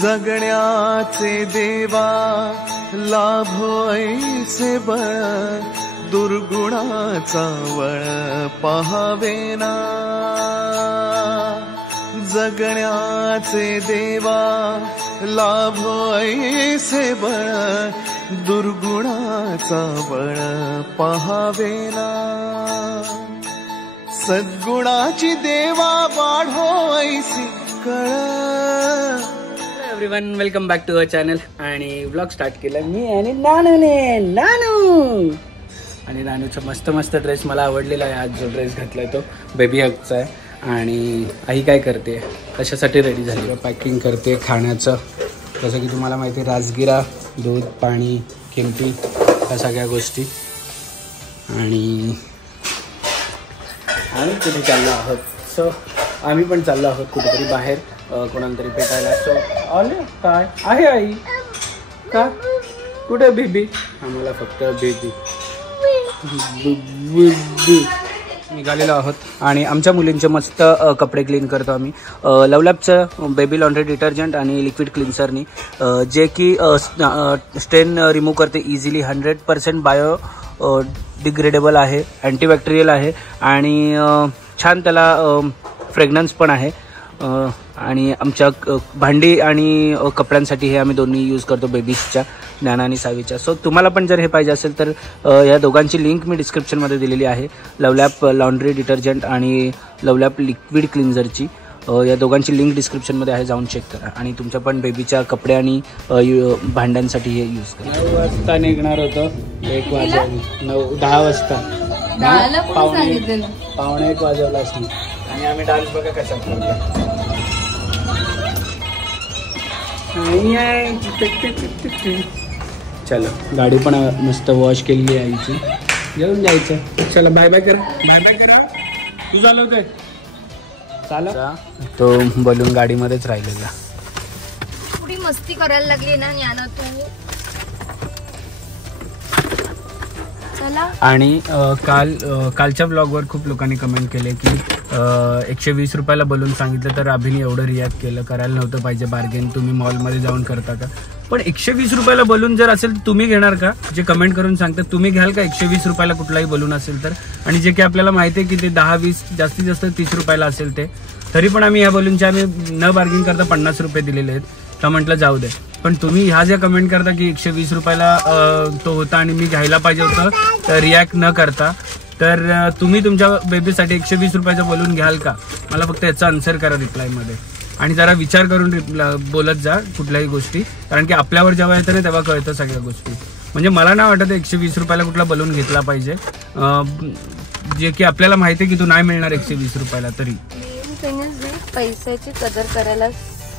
जगण्याचे देवा लाभो ऐसे बळ दुर्गुणाचा वळ पहावेना जगण्याचे देवा लाभो ऐसे बळ दुर्गुणाचा बळ पहावेना सद्गुणाची देवा वाढो ऐसी कळ. Everyone welcome back to our channel आणि व्लॉग स्टार्ट केला मी आणि नानू आणि नानूचा मस्त मस्त ड्रेस मला आवडलेला आहे. आज जो ड्रेस घातलाय तो बेबी हगचा आहे. आणि आई काय करते, कशासाठी रेडी झाली, पॅकिंग करते खाण्याचं. जसं की तुम्हाला माहिती आहे राजगिरा, दूध, पाणी, किमटी या सगळ्या गोष्टी. आणि आम्ही कुठे चाललो आहोत, सो आम्ही पण चाललो आहोत कुठेतरी बाहेर कोणाला तरी भेटायला. सो आले काय आहे आई का कुठे बेबी, आम्हाला फक्त बेबी निघालेलो आहोत. आणि आमच्या मुलींचे मस्त कपडे क्लीन करतो आम्ही लवलॅबचं बेबी लॉन्ड्री डिटर्जंट आणि लिक्विड क्लिन्सरनी, जे की स्टेन रिमूव्ह करते इझिली. 100% बायो डिग्रेडेबल आहे, अँटीबॅक्टेरियल आहे आणि छान त्याला फ्रेग्रन्स पण आहे. आणि आमच्या भांडी आणि कपड्यांसाठी हे आम्ही दोन्ही यूज करतो बेबीजच्या, ज्ञाना आणि सावीच्या. सो तुम्हाला पण जर हे पाहिजे असेल तर या दोघांची लिंक मी डिस्क्रिप्शनमध्ये दिलेली आहे. लवलॅब लॉन्ड्री डिटर्जंट आणि लवलॅब लिक्विड क्लिन्झरची, या दोघांची लिंक डिस्क्रिप्शनमध्ये आहे, जाऊन चेक करा. आणि तुमच्या पण बेबीच्या कपडे आणि भांड्यांसाठी हे यूज करा. 9 वाजता निघणार होतं, 1 वाजता 10 वाजता पावणे 1 वाजवला असतो. आणि आम्ही डान्स बघा कशा करतो. चलो गाडी पण मस्त वॉश केलेली आहे आईची, घेऊन जायचं. चला बाय बाय करा, बाय बाय करा. चालवते चालव. तो बलून गाडीमध्येच राहिलेला. थोडी मस्ती करायला लागली ना ज्ञाना तू. चला. आणि कालच्या ब्लॉगवर खूप लोकांनी कमेंट केले की 120 रुपयाला बलून सांगितलं तर अभिने एवढं रिॲक्ट केलं, करायला नव्हतं पाहिजे बार्गेन, तुम्ही मॉलमध्ये जाऊन करता का. पण 120 रुपयाला बलून जर असेल तर तुम्ही घेणार का, जे कमेंट करून सांगतात तुम्ही घ्याल का 120 रुपयाला कुठलाही बलून असेल तर. आणि जे की आपल्याला माहिती आहे की ते 10-20 जास्तीत जास्त 30 रुपयाला असेल ते, तरी पण आम्ही या बलूनचे आम्ही न बार्गेन करता 50 रुपये दिलेले आहेत. तर म्हटलं जाऊ दे. पण तुम्ही ह्या ज्या कमेंट करता की 120 रुपयाला तो होता आणि मी घ्यायला पाहिजे होतं, तर रिॲक्ट न करता, तर तुम्ही तुमच्या बेबीसाठी 120 रुपयाचा बलून घ्याल का, मला फक्त याचा आन्सर करा रिप्लायमध्ये. आणि जरा विचार करून बोलत जा कुठल्याही गोष्टी, कारण की आपल्यावर जेव्हा येतं ना तेव्हा कळतं सगळ्या गोष्टी. म्हणजे मला नाही वाटत 120 रुपयाला कुठला बलून घेतला पाहिजे, जे की आपल्याला माहिती आहे की तू नाही मिळणार 120 रुपयाला. तरी पैशाची कदर करायला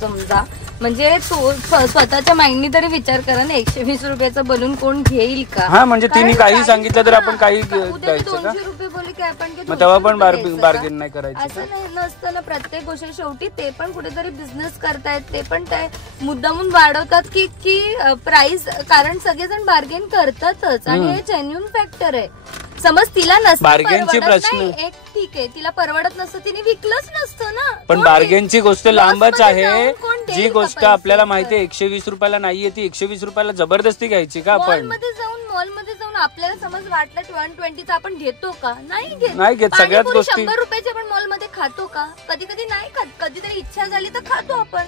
समजा, म्हणजे तो स्वतःच्या माइंडनी तरी विचार करा ना, 120 रुपयाचा बलून कोण घेईल का. हा म्हणजे तिने काही सांगितलं तर आपण काही द्यायचं का, 200 रुपये बोलले की आपण मग तेव्हा पण बार्गेन नाही करायचं. असं नाही नसतं ना, प्रत्येक गोष्ट शेवटी ते पण कुठेतरी बिझनेस करतायत, ते पण ते मुद्दामून वाढवतात की प्राइस, कारण सगळेजण बार्गेन करतातच आणि हे जेन्युइन फॅक्टर आहे. समज तिला नसतं बार्गेनची प्रश्न एक ठीक आहे, तिला परवडत नसतं तिने विकलंच नसतं ना. पण बार्गेनची गोष्ट लांबच आहे. जी गोष्ट आपल्याला माहिती आहे 120 रुपयाला नाहीये, ती 120 रुपयाला जबरदस्ती घ्यायची का आपण. मॉलमध्ये जाऊन आपल्याला समज वाटलं 120चा आपण घेतो का, नाही घेत. सगळ्याच गोष्टी 100 रुपयाचे आपण मॉलमध्ये खातो का, कधी कधी नाही खात, कधीतरी इच्छा झाली तर खातो आपण.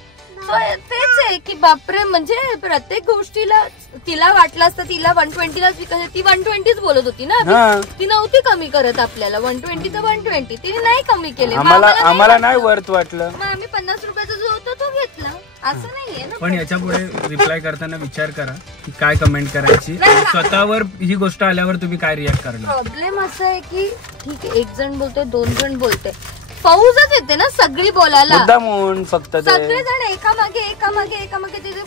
तेच आहे की बापरे, म्हणजे प्रत्येक गोष्टीला तिला वाटलं असतं तिला 120लाच विकायचं, ती 120च बोलत होती ना, ती नव्हती कमी करत आपल्याला. 120 तर 120 तिने नाही कमी केले, आम्हाला नाही वर्थ वाटलं, मग आम्ही 50 रुपयाचा जो होता तो घेतला. असं नाहीये ना. पण याच्या पुढे रिप्लाय करताना विचार करा की काय कमेंट करायची, स्वतःवर ही गोष्ट आल्यावर तुम्ही काय रिॲक्ट करणार. प्रॉब्लेम असा आहे की ठीक आहे, 1 जण बोलतोय, 2 जण बोलतोय, फौजच येते ना सगळी बोलायला, फक्त सगळेजण एकामागे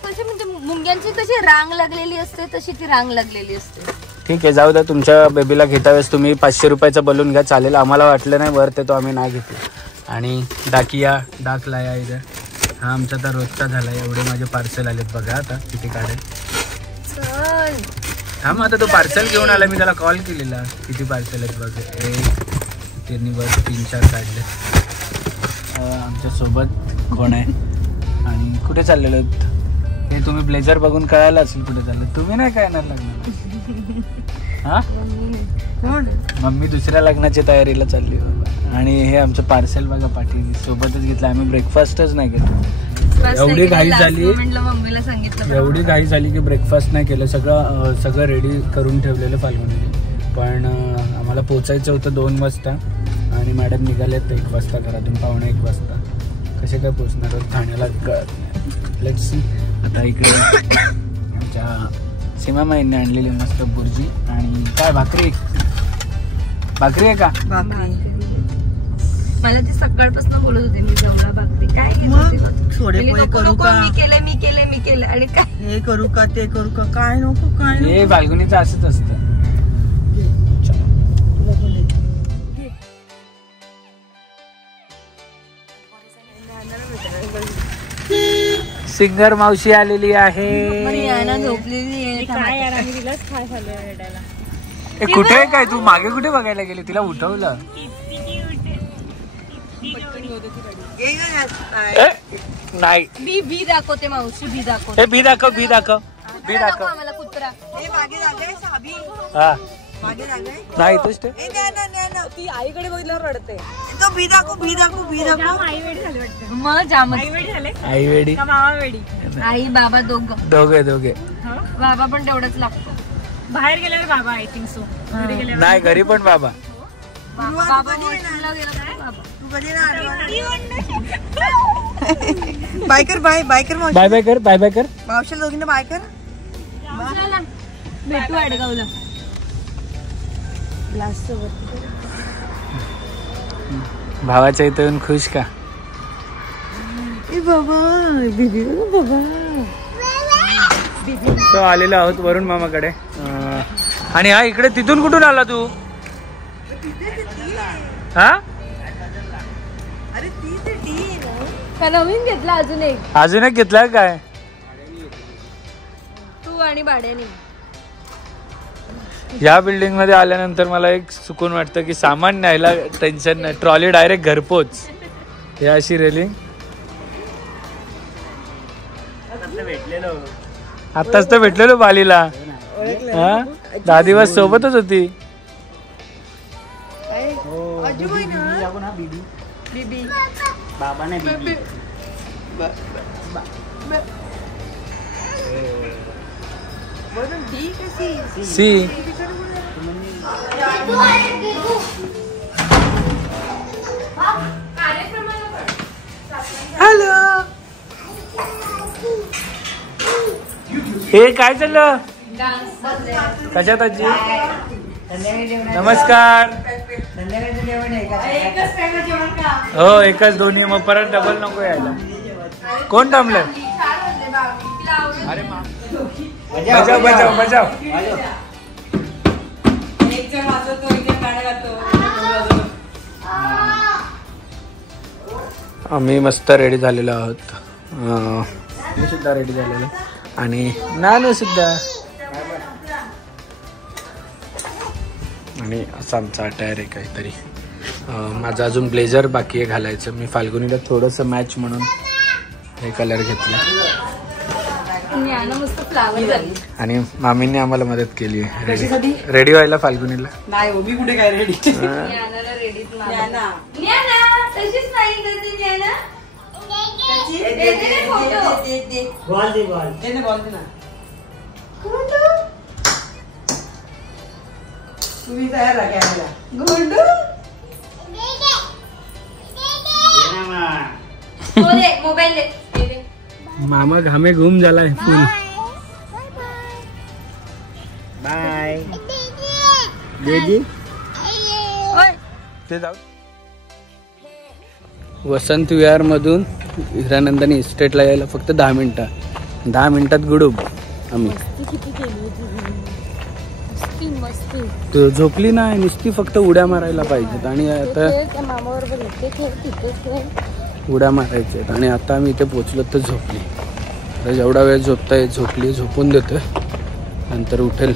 कशी, म्हणजे मुंग्यांची कशी रांग लागलेली असते तशी ती रांग लागलेली असते. ठीक आहे, जाऊ द्या. तुमच्या बेबीला घेता वेळेस तुम्ही 500 रुपयाचा बलून घ्या, चालेल. आम्हाला वाटलं नाही वर्थ आहे, तो आम्ही नाही घेतला. आणि डाक लाया इथं, हा आमचा तर रोजचा झाला. एवढे माझे पार्सल आलेत बघा, आता किती काढे. हा मग आता तो पार्सल घेऊन आला, मी त्याला कॉल केलेला किती पार्सल आहेत बघ. 1 त्यांनी बस 3-4 काढले. आमच्या सोबत कोण आहे आणि कुठे चाललेलो हे तुम्ही ब्लेझर बघून कळायला असेल कुठे चाललं. तुम्ही नाही काय येणार लग्नाला? हा कोण? मम्मी दुसऱ्या लग्नाच्या तयारीला चालली बाबा. आणि हे आमचं पार्सल बघा पाठी सोबतच घेतलं. आम्ही ब्रेकफास्टच नाही केलं. एवढी घाई झाली, मम्मीला सांगितलं एवढी घाई झाली की ब्रेकफास्ट नाही केलं. सगळं रेडी करून ठेवलेलं फाल्गुनीने. पण आम्हाला पोचायचं होतं 2 वाजता आणि मॅडम निघालेत 1 वाजता घरातून, 1:15 वाजता. कसे काय पोचणार ठाण्याला कळत नाही. Let's see. आता इकडे आमच्या सीमामाईंनी आणलेली मस्त बुर्जी आणि काय भाकरी आहे का? मला ती सकाळपासून बोलत होते मी जवळा भाकरी काय छोडेपोळे करू का? मी केले आणि काय हे करू का ते करू का? काय नको काय नको. हे फाल्गुनीचं असंच असतं. सिंगर मावशी आलेली आहे. झोपलेली कुठे काय तू मागे कुठे बघायला गेली? तिला उठवलं नाही. बी दाखवते मावशी, बी दाखवते. हे बी दाखव आम्हाला कुत्रा हा नाही तोच ते. ती आईकडे बघितल्यावर रडते. तो भी दाखव. मग जाम आई वेडी आई बाबा दोघे बाबा पण तेवढंच लागतो. बाहेर गेल्यावर बाबा आय थिंक सो. नाही घरी पण बाबा. बाबा वॉशरूमला गेला तर बाबा. बायकर बाय बाय कर मावशी दोघींना बायकर. भेटू आडगावला. भावाच्या इथं येऊन खुश का? तो आलेलो आहोत वरुण मामाकडे. आणि हा इकडे तिथून कुठून आला तू? हा नवीन घेतला अजून एक घेतला काय? तू आणि भाड्याने. या बिल्डिंग मध्ये आल्यानंतर मला एक सुकून वाटतं की सामान न्यायला टेन्शन नाही. ट्रॉली डायरेक्ट घरपोच. हे अशी रेलिंग. आताच तर भेटलेलो बालीला. 10 दिवस सोबतच होती. सी हॅलो. हे काय चाललं? कशात आजी? नमस्कार. हो एकच दोन्ही. मग परत डबल नको यायला. कोण थांबलं? अरे बजाव. आम्ही मस्त रेडी झालेलो आहोत. मी सुद्धा रेडी झालेलो आणि नानू सुद्धा. आणि असा आमचा अटायर आहे काहीतरी. माझं अजून ब्लेझर बाकी आहे घालायचं. मी फाल्गुनीला थोडंसं मॅच म्हणून हे कलर घेतला आणि मामींनी आम्हाला मदत केली रेडी व्हायला फाल्गुनीला. नाही मी कुठे काय रेडी. तुम्ही तयार मोबाईल मामा घामे घूम झालाय फुल. बाय दीदी. ते जाऊ. वसंत विहार मधून हिरानंदानी इस्टेटला यायला फक्त 10 मिनिटं. 10 मिनिटात गुडूब आम्ही. तू झोपली नाही नुसती फक्त उड्या मारायला पाहिजेत. आणि आता उड्या मारायच्यात. आणि आता आम्ही इथे पोचलो तर झोपली. तर जेवढा वेळ झोपताय झोपली. झोपून देतोय नंतर उठेल.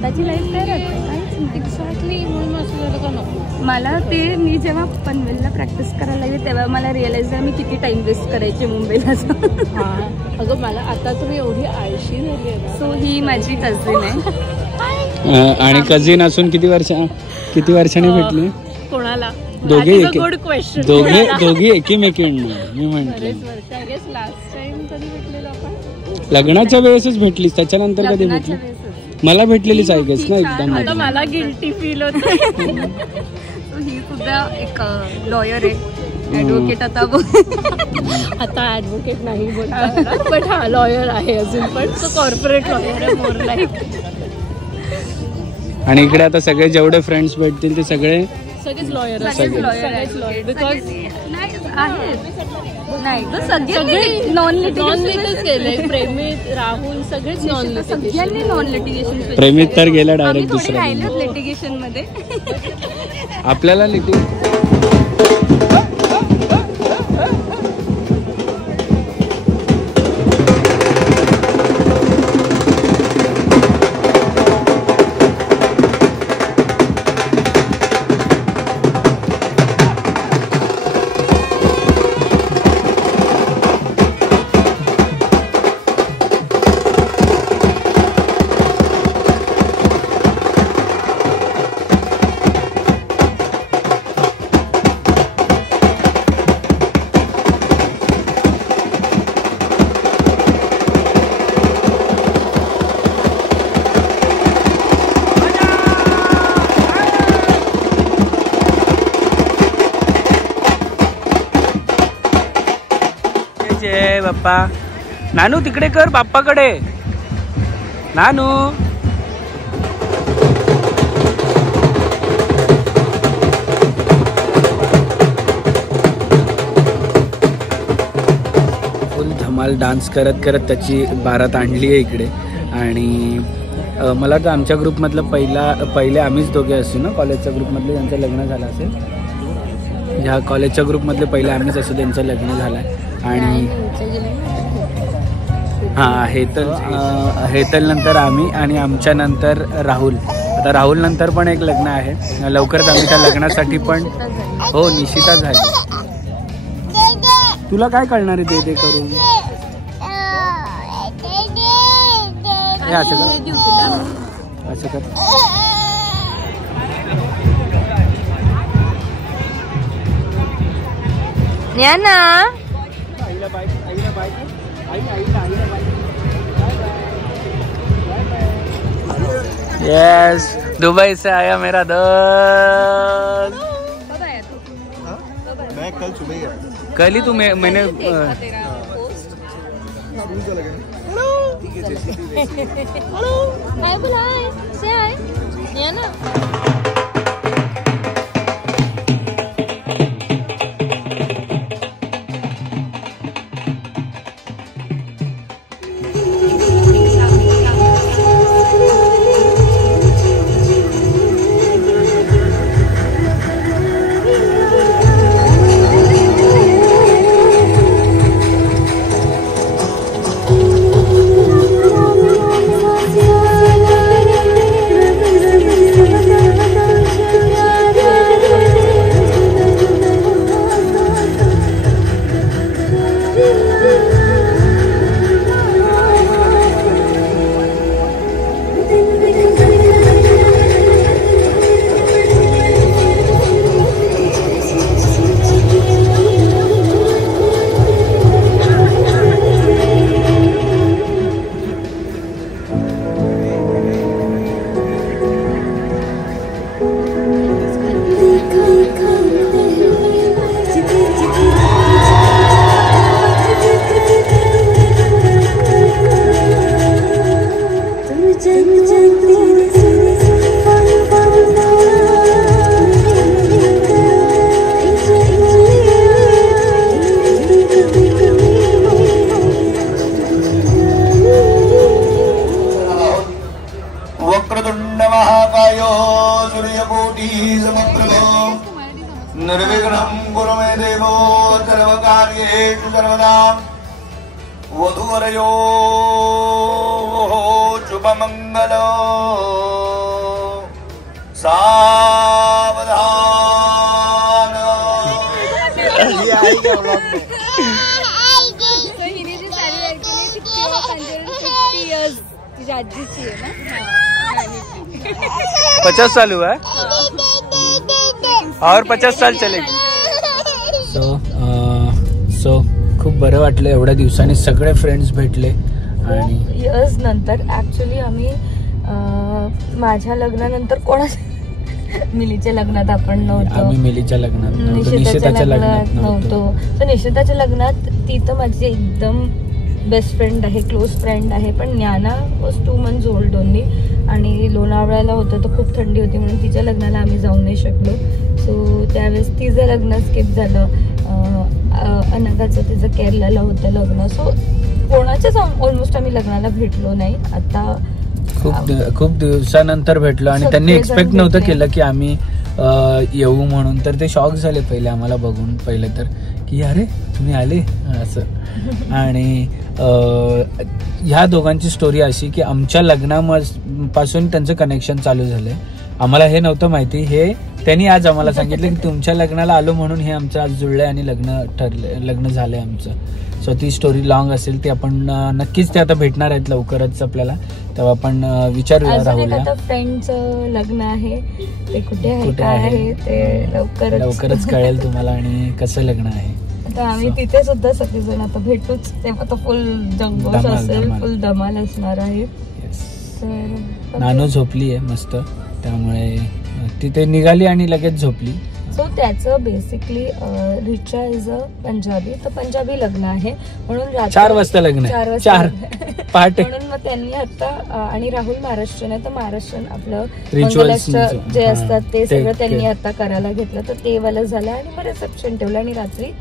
स्वतःची लाईफ काय राहते एक्झॅक्टली. म्हणून असं झालं का नको मला ते मी जेव्हा पनवेलला प्रॅक्टिस करायला लागले तेव्हा मला रिअलाइज आहे मी किती टाइम वेस्ट करायचे मुंबईला. अगं मला आता तुम्ही एवढी आळशी झाली आहे. सो ही माझी कझिन आहे. आणि कझिन असून किती वर्षांनी भेटली? कोणाला? दोघे गुड क्वेश्चन. दोघे एकीमेकींना मी म्हटलं. लास्ट टाइम कधी भेटलेलो आपण? लग्नाच्या वेळेसच भेटलीस, त्याच्यानंतर कधी भेटली? मला भेटलेलीच आहे गेस ना एकदम. आता मला गिल्टी फील होत. ही सुद्धा एक लॉयर आहे, ऍडव्होकेट. आता ऍडव्होकेट नाही बोलता बट हा लॉयर आहे अजून पण. तो कॉर्पोरेट लॉयर आहे मोर लाईक. आणि इकडे आता सगळे जेवढे फ्रेंड्स भेटतील ते सगळेच लॉयर बिकॉज नाही सगळे नॉन लिटिगेशन केले. प्रेमित, राहुल सगळेच नॉन लिटिगेशन. प्रेमित तर गेला डायरेक्ट दुसऱ्या लिटिगेशन मध्ये. आपल्याला बाप्पा. नानू तिकडे कर बाप्पाकडे. नानू फुल धमाल डान्स करत करत त्याची बारात आणली आहे इकडे. आणि मला तर आमच्या ग्रुपमधलं पहिले आम्हीच दोघे असू ना, कॉलेजच्या ग्रुपमधले ज्यांचं लग्न झालं असेल, ह्या कॉलेजच्या ग्रुपमधले पहिले आम्हीच असू त्यांचं लग्न झालं आहे. आणि हां हेतल नंतर आम्ही आणि आमच्या नंतर राहुल. आता राहुल नंतर पण एक लग्न आहे लवकरच. आम्ही त्या लग्नासाठी पण हो निशिता झाली. तुला काय कळणार आहे ते करून? हे असं कर. ज्ञाना यस, दुबई से आया मेरा दोस्त. मैं कल सुबह ही आया. कल ही मैंने हाय बोला से हाय ज्ञाना. वक्रतुंड महाकायो सूर्यकोटि समप्रभो निर्विघ्नं कुरु मे देवो सर्वकार्येषु सर्वदा. वधूवरयोः शुभमङ्गलम्. सावधान. हिने जी साडी वेअर केली ती तेव्हा 50 इयर्स तिच्या आजीची आहे ना. 50 चालू है और 50 साल चलेगी. सो खूप बरं वाटलं, एवढ्या दिवसांनी सगळे फ्रेंड्स भेटले. आणि इयर्स नंतर ऍक्च्युली आम्ही माझ्या लग्नानंतर मिलीच्या लग्नात आपण नव्हतो, आम्ही मिलीच्या लग्नात नव्हतो, निशिताच्या लग्नात नव्हतो. तर निशिताच्या लग्नात ती तर माझी एकदम बेस्ट फ्रेंड आहे, क्लोज फ्रेंड आहे. पण ज्ञाना वॉज 2 months ओल्ड ओनली आणि लोणावळ्याला होतं तर खूप थंडी होती म्हणून तिच्या लग्नाला आम्ही जाऊ नाही शकलो. सो त्यावेळेस तिचं लग्न स्किप झालं. अनघाचं तिचं केरळला होतं लग्न. सो कोणाच्याच ऑलमोस्ट आम्ही लग्नाला भेटलो नाही. आता खूप दिवसानंतर भेटलो आणि त्यांनी एक्सपेक्ट नव्हतं केलं की आम्ही येऊ म्हणून. तर ते शॉक झाले पहिले आम्हाला बघून, पहिले तर की अरे तुम्ही आले असं. आणि ह्या दोघांची स्टोरी अशी की आमच्या लग्नापासून त्यांचं कनेक्शन चालू झालंय. आम्हाला हे नव्हतं माहिती. हे त्यांनी आज आम्हाला सांगितलं की तुमच्या लग्नाला आलो म्हणून हे आमचं आज जुळलंय आणि लग्न झालंय आमचं. सो ती स्टोरी लॉंग असेल, ती आपण नक्कीच ते आता भेटणार आहेत लवकरच आपल्याला, तेव्हा आपण विचारूया राहुलला. आता फ्रेंडचं लग्न आहे ते कुठे आहे काय आहे ते लवकरच कळेल तुम्हाला आणि कसं लग्न आहे. आता आम्ही तिथे सुद्धा सगळेजण आता भेटूच, तेव्हा तर फुल जंगोष असेल, फुल धमाल असणार आहे. नानू झोपली आहे मस्त, त्यामुळे तिथे निघाली आणि लगेच झोपली. सो त्याचं basically Richa is a Punjabi, तर पंजाबी लग्न आहे म्हणून 4 वाजता लग्न, 4 पहाटे. म्हणून मग त्यांनी आता आणि राहुल महाराष्ट्रीयन आहे तर महाराष्ट्रीयन आपलं रिच्युअल्स जे असतात ते सगळं त्यांनी आता करायला घेतलं. तर ते वाला झालं आणि मग रिसेप्शन ठेवलं आणि रात्री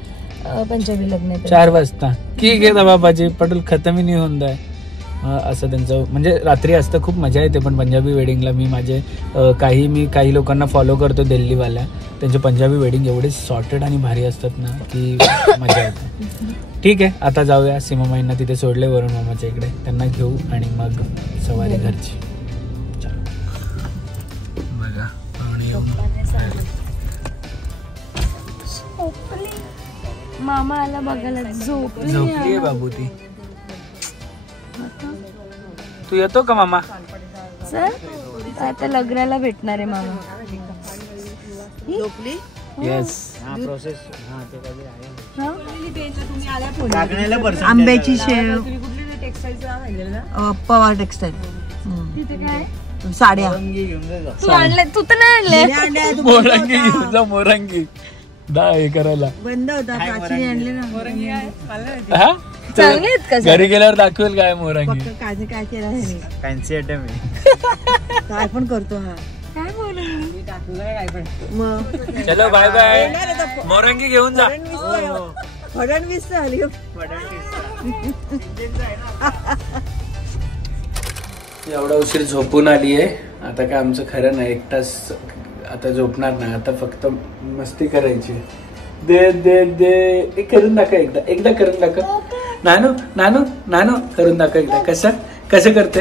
पंजाबी लग्न 4 वाजता. की घेता बाबाजी पटोल खतम ही नाही होऊन जाय असं त्यांचं. म्हणजे रात्री असतं, खूप मजा येते. पण पंजाबी वेडिंगला मी काही लोकांना फॉलो करतो दिल्लीवाल्या, त्यांचे पंजाबी वेडिंग एवढे सॉर्टेड आणि भारी असतात ना की मजा येते. ठीक आहे, आता जाऊया. सीमामाईंना तिथे सोडले वरुण मामाच्या इकडे, त्यांना घेऊ आणि मग सवारी घरची. बघा मामा आला बघायला. झोपली आहे बाबू ती. तू येतो का मामा? सर आता लग्नाला भेटणार आहे मामा. येस. आंब्याची शेव, पवार टेक्सटाईल, साड्या तू आणले, तू तर नाही आणले. मोरंगी हे करायला बंद होता, प्राची आणले ना. चांगले आहेत का? घरी गेल्यावर दाखवेल काय मोरंगी. काय केलं फॅन्सी आयटम आहे. काय पण करतो हा. काय बोलू मग चलो बाय बाय. मोरंगी घेऊन जा. फडणवीस आली. एवढा उशीर झोपून आली आहे. आता काय आमचं खरं नाही, 1 तास आता झोपणार नाही. आता फक्त मस्ती करायची. दे दे दे करून दाखव, एकदा करून दाखव. नानू नानू नानू करून दाखव एकदा. कसं करते,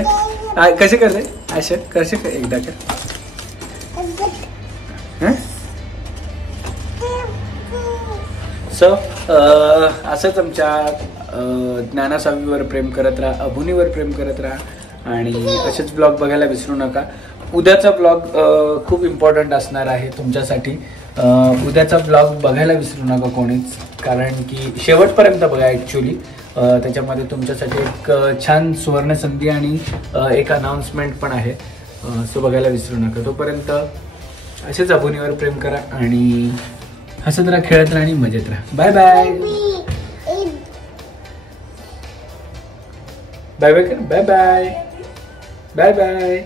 कसे करते असं, कसे एकदा कर. सो असंच आमच्या ज्ञानासावीवर प्रेम करत राहा, अभुनीवर प्रेम करत राहा आणि असेच ब्लॉग बघायला विसरू नका. उद्याचा ब्लॉग खूप इम्पॉर्टंट असणार आहे तुमच्यासाठी. उद्याचा ब्लॉग बघायला विसरू नका कोणीच, कारण की शेवटपर्यंत बघा. ॲक्च्युली त्याच्यामध्ये तुमच्यासाठी एक छान सुवर्ण संधी आणि एक अनाउन्समेंट पण आहे. सो बघायला विसरू नका. तोपर्यंत असेच अभुनीवर प्रेम करा आणि हसत राहा, खेळत राहा आणि मजेत राहा. Bye bye. बाय बाय कर. Bye bye. Bye bye.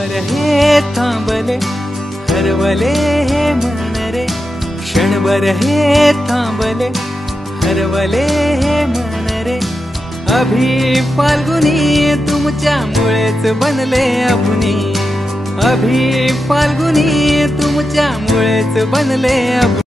क्षणभर हे थांबले हरवले हे मन रे क्षणभर हे थांबले हरवले हे मन रे अभि फाल्गुनी तुमच्यामुळेच बनले अभुनी अभि फाल्गुनी तुमच्यामुळेच बनले अभुनी